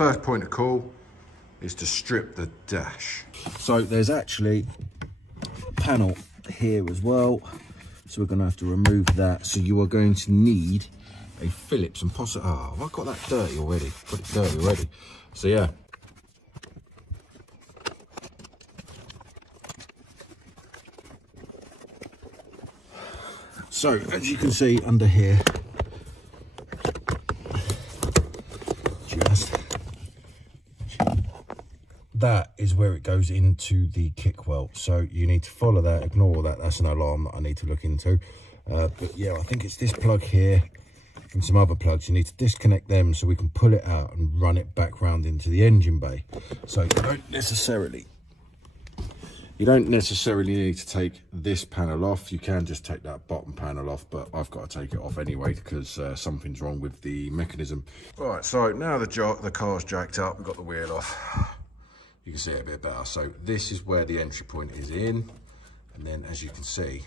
first point of call is to strip the dash. So there's actually a panel here as well. So we're going to have to remove that. So you are going to need a Phillips and possibly, oh, have I got that dirty already? Got it dirty already. So yeah. So as you can see under here, that is where it goes into the kick well. So you need to follow that, ignore that. That's an alarm that I need to look into. But yeah, I think it's this plug here and some other plugs. You need to disconnect them so we can pull it out and run it back round into the engine bay. So you don't necessarily need to take this panel off. You can just take that bottom panel off, but I've got to take it off anyway because something's wrong with the mechanism. Right, so now the car's jacked up, we've got the wheel off. You can see it a bit better. So this is where the entry point is in. And then as you can see,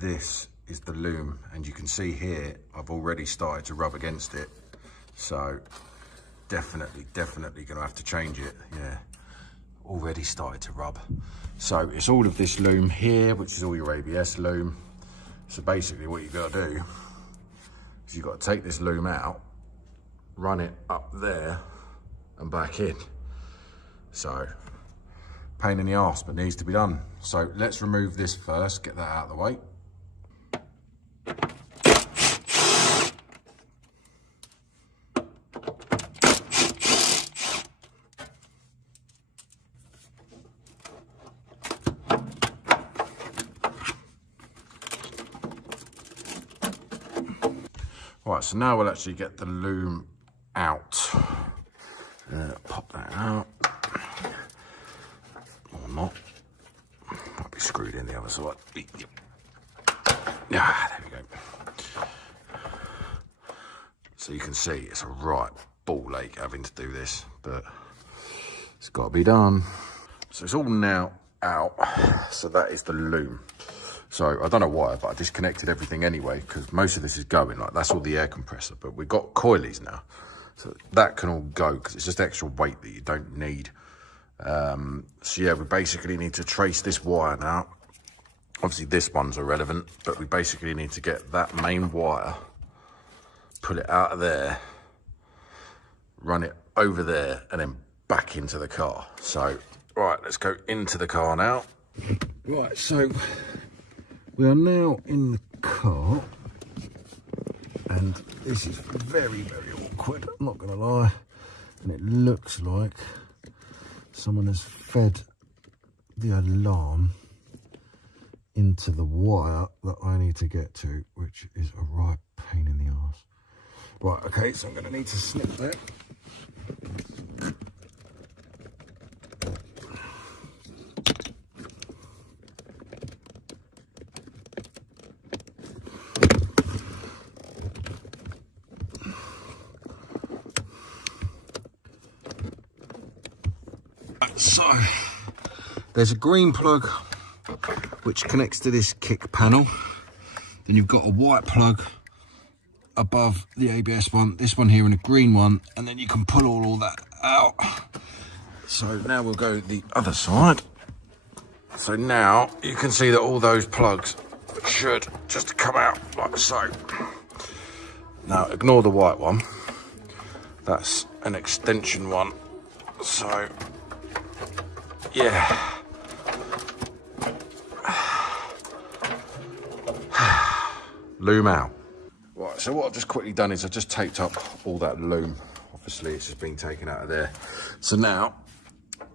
this is the loom. And you can see here, I've already started to rub against it. So definitely gonna have to change it. Yeah, already started to rub. So it's all of this loom here, which is all your ABS loom. So basically what you've got to do is you've got to take this loom out, run it up there and back in. So, pain in the arse, but needs to be done. So let's remove this first, get that out of the way. Right, so now we'll actually get the loom out. Pop that out. Or not. Might be screwed in the other side. Yeah, there we go. So you can see it's a right ball ache having to do this, but it's got to be done. So it's all now out. So that is the loom. So I don't know why, but I disconnected everything anyway because most of this is going. Like that's all the air compressor, but we've got coilies now. So that can all go because it's just extra weight that you don't need. So yeah, we basically need to trace this wire now. Obviously this one's irrelevant, but we basically need to get that main wire, pull it out of there, run it over there and then back into the car. So, right, let's go into the car now. Right, so we are now in the car. And this is very awkward, I'm not gonna lie. And it looks like someone has fed the alarm into the wire that I need to get to, which is a right pain in the arse. Right, okay, so I'm gonna need to snip that. So there's a green plug which connects to this kick panel. Then you've got a white plug above the ABS one, this one here and a green one, and then you can pull all that out. So now we'll go the other side. So now you can see that all those plugs should just come out like so. Now ignore the white one, that's an extension one. So yeah, loom out. Right, so what I've just quickly done is I've just taped up all that loom. Obviously it's just been taken out of there. So now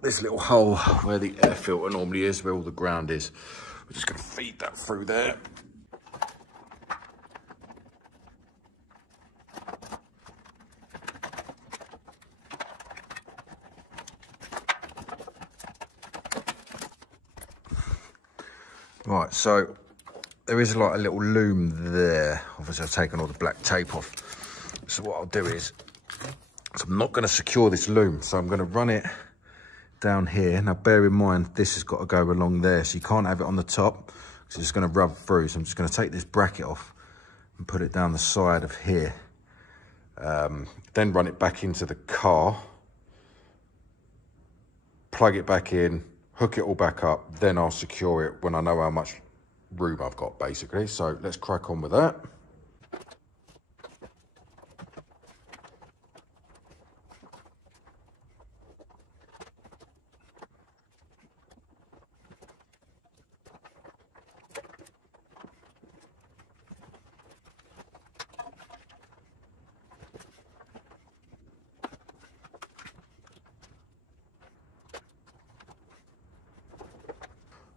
this little hole where the air filter normally is, where all the ground is, we're just going to feed that through there. Right, so there is like a little loom there. Obviously I've taken all the black tape off. So what I'll do is, so I'm not going to secure this loom, so I'm going to run it down here. Now bear in mind this has got to go along there, so you can't have it on the top because it's going to rub through. So I'm just going to take this bracket off and put it down the side of here. then run it back into the car, plug it back in, hook it all back up, then I'll secure it when I know how much room I've got, basically. So let's crack on with that.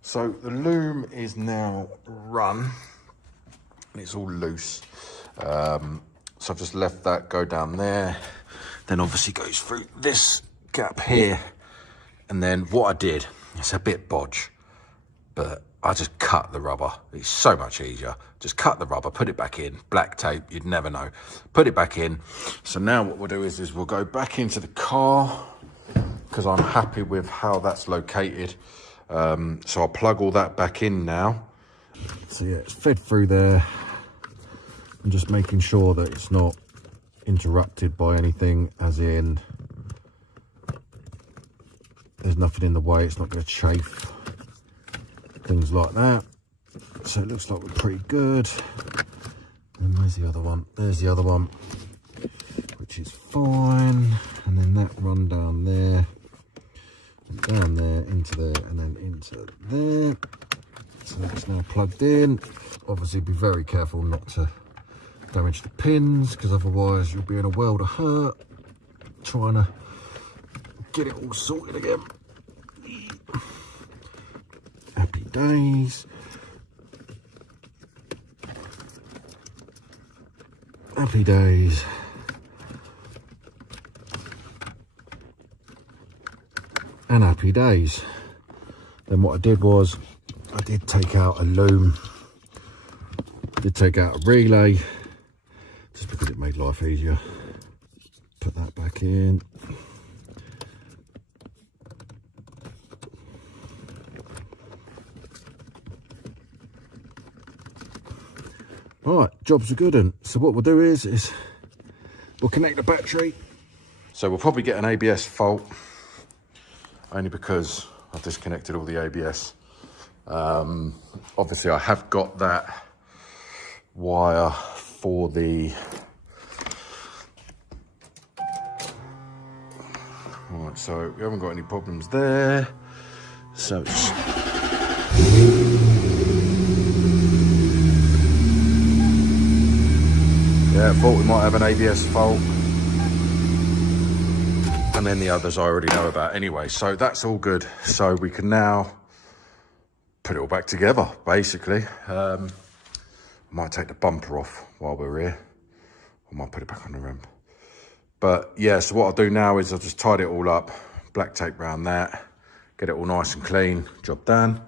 So the loom is now run and it's all loose. So I've just left that go down there. Then obviously goes through this gap here. And then what I did, it's a bit bodge, but I just cut the rubber. It's so much easier. Just cut the rubber, put it back in, black tape, you'd never know. Put it back in. So now what we'll do is we'll go back into the car because I'm happy with how that's located. So I'll plug all that back in now. So yeah, it's fed through there. I'm just making sure that it's not interrupted by anything, as in there's nothing in the way, it's not going to chafe, things like that. So it looks like we're pretty good. And where's the other one? There's the other one, which is fine. And then that run down there, down there, into there, and then into there. So that's now plugged in. Obviously be very careful not to damage the pins, because otherwise you'll be in a world of hurt trying to get it all sorted again. Happy days. Happy days. And happy days. Then what I did was I did take out a loom, did take out a relay, just because it made life easier. Put that back in. Right, jobs are good. And so what we'll do is we'll connect the battery. So we'll probably get an ABS fault, only because I've disconnected all the ABS. Obviously I have got that wire for the, right, so we haven't got any problems there. So it's, yeah, I thought we might have an ABS fault. And then the others I already know about anyway. So that's all good. So we can now put it all back together, basically. I might take the bumper off while we're here. I might put it back on the rim. But yeah, so what I'll do now is I'll just tidy it all up, black tape around that, get it all nice and clean, job done.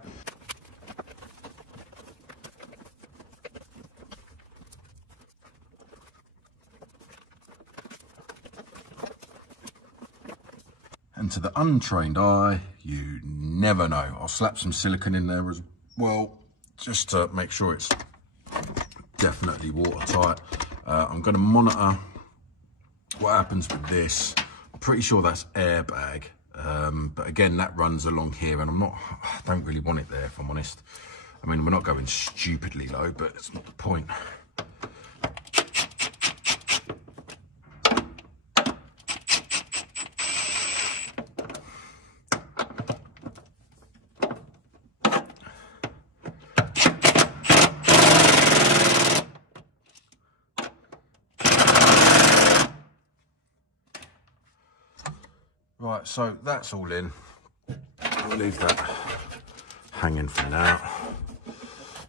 And to the untrained eye, you never know. I'll slap some silicone in there as well, just to make sure it's definitely watertight. I'm going to monitor what happens with this. I'm pretty sure that's airbag, but again, that runs along here, and I don't really want it there, if I'm honest. I mean, we're not going stupidly low, but it's not the point. Right, so that's all in. I'll leave that hanging for now.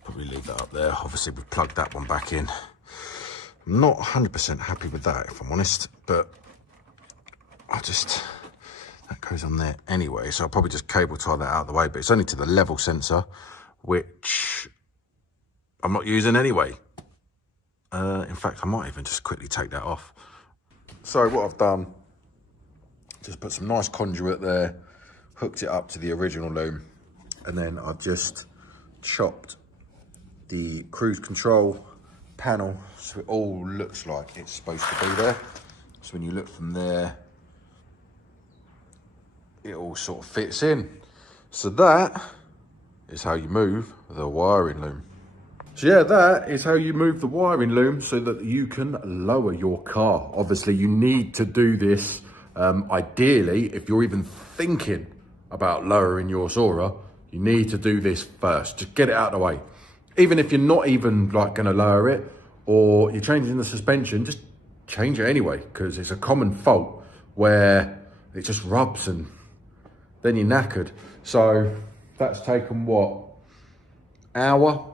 Probably leave that up there. Obviously, we've plugged that one back in. I'm not 100% happy with that, if I'm honest, but that goes on there anyway. So I'll probably just cable tie that out of the way, but it's only to the level sensor, which I'm not using anyway. In fact, I might even just quickly take that off. So what I've done, just put some nice conduit there, hooked it up to the original loom, and then I've just chopped the cruise control panel, so it all looks like it's supposed to be there. So when you look from there, it all sort of fits in. So that is how you move the wiring loom. So yeah, that is how you move the wiring loom so that you can lower your car. Obviously, you need to do this, ideally, if you're even thinking about lowering your Soarer, you need to do this first. Just get it out of the way. Even if you're not even like gonna lower it, or you're changing the suspension, just change it anyway, because it's a common fault where it just rubs and then you're knackered. So that's taken what, hour,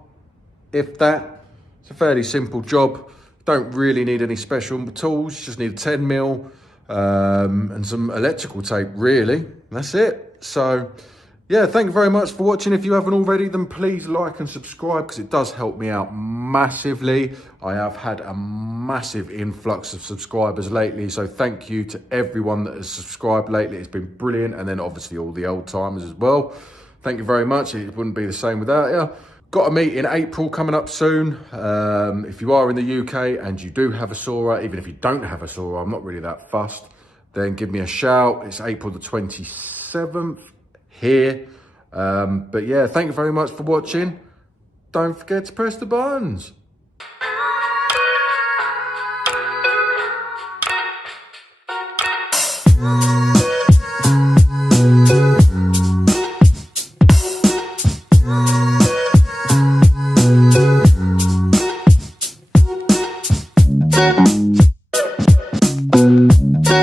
if that. It's a fairly simple job. Don't really need any special tools. You just need a 10mm and some electrical tape, really. And that's it. So yeah, thank you very much for watching. If you haven't already, then please like and subscribe, because it does help me out massively. I have had a massive influx of subscribers lately, so thank you to everyone that has subscribed lately. It's been brilliant, and then obviously all the old timers as well. Thank you very much. It wouldn't be the same without you. Got a meet in April coming up soon. If you are in the UK and you do have a Soarer, even if you don't have a Soarer, I'm not really that fussed, then give me a shout. It's April the 27th. Here. But yeah, thank you very much for watching. Don't forget to press the buttons.